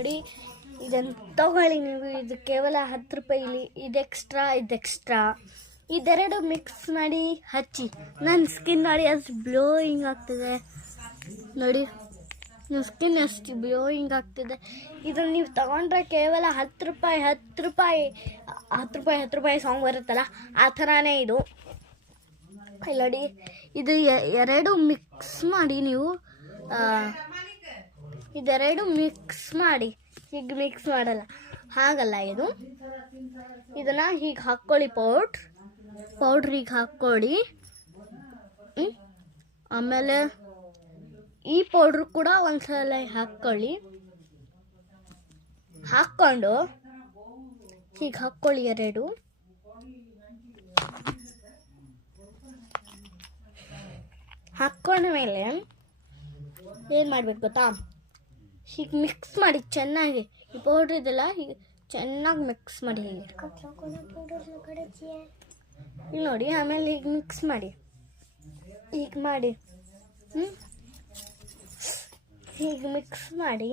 ನೋಡಿ, ಇದನ್ನು ತಗೊಳ್ಳಿ ನೀವು. ಇದು ಕೇವಲ 10 ರೂಪಾಯಿಲಿ. ಇದೆಕ್ಸ್ಟ್ರಾ ಇದೆರಡು ಮಿಕ್ಸ್ ಮಾಡಿ ಹಚ್ಚಿ. ನನ್ನ ಸ್ಕಿನ್ ನೋಡಿ ಎಷ್ಟು ಗ್ಲೋಯಿಂಗ್ ಆಗ್ತಿದೆ ನೋಡಿ, ನಿಮ್ಮ ಸ್ಕಿನ್ ಎಷ್ಟು ಗ್ಲೋಯಿಂಗ್ ಆಗ್ತಿದೆ. ಇದನ್ನು ನೀವು ತಗೊಂಡ್ರೆ ಕೇವಲ 10 ರೂಪಾಯಿ ಸಾಂಗ್ ಬರುತ್ತಲ್ಲ, ಆ ಥರನೇ ಇದು. ನೋಡಿ, ಇದು ಎರಡು ಮಿಕ್ಸ್ ಮಾಡಿ ನೀವು ಇದೆರಡು ಮಿಕ್ಸ್ ಮಾಡಿ. ಹೀಗೆ ಮಿಕ್ಸ್ ಮಾಡಲ್ಲ, ಹಾಗಲ್ಲ ಇದು. ಇದನ್ನು ಹೀಗೆ ಹಾಕ್ಕೊಳ್ಳಿ, ಪೌಡ್ರ್ ಹೀಗೆ ಹಾಕ್ಕೊಳ್ಳಿ. ಆಮೇಲೆ ಈ ಪೌಡ್ರು ಕೂಡ ಒಂದ್ಸಲ ಹಾಕ್ಕೊಳ್ಳಿ. ಹಾಕ್ಕೊಂಡು ಹೀಗೆ ಹಾಕ್ಕೊಳ್ಳಿ ಎರಡು. ಹಾಕ್ಕೊಂಡ ಮೇಲೆ ಏನು ಮಾಡ್ಬೇಕು ಗೊತ್ತಾ, ಹೀಗೆ ಮಿಕ್ಸ್ ಮಾಡಿ ಚೆನ್ನಾಗಿ. ಈ ಪೌಡ್ರ್ ಇದೆಲ್ಲ ಹೀಗೆ ಚೆನ್ನಾಗಿ ಮಿಕ್ಸ್ ಮಾಡಿ. ಹೀಗೆ ಇಲ್ಲಿ ನೋಡಿ, ಆಮೇಲೆ ಹೀಗೆ ಮಿಕ್ಸ್ ಮಾಡಿ. ಹೀಗೆ ಮಿಕ್ಸ್ ಮಾಡಿ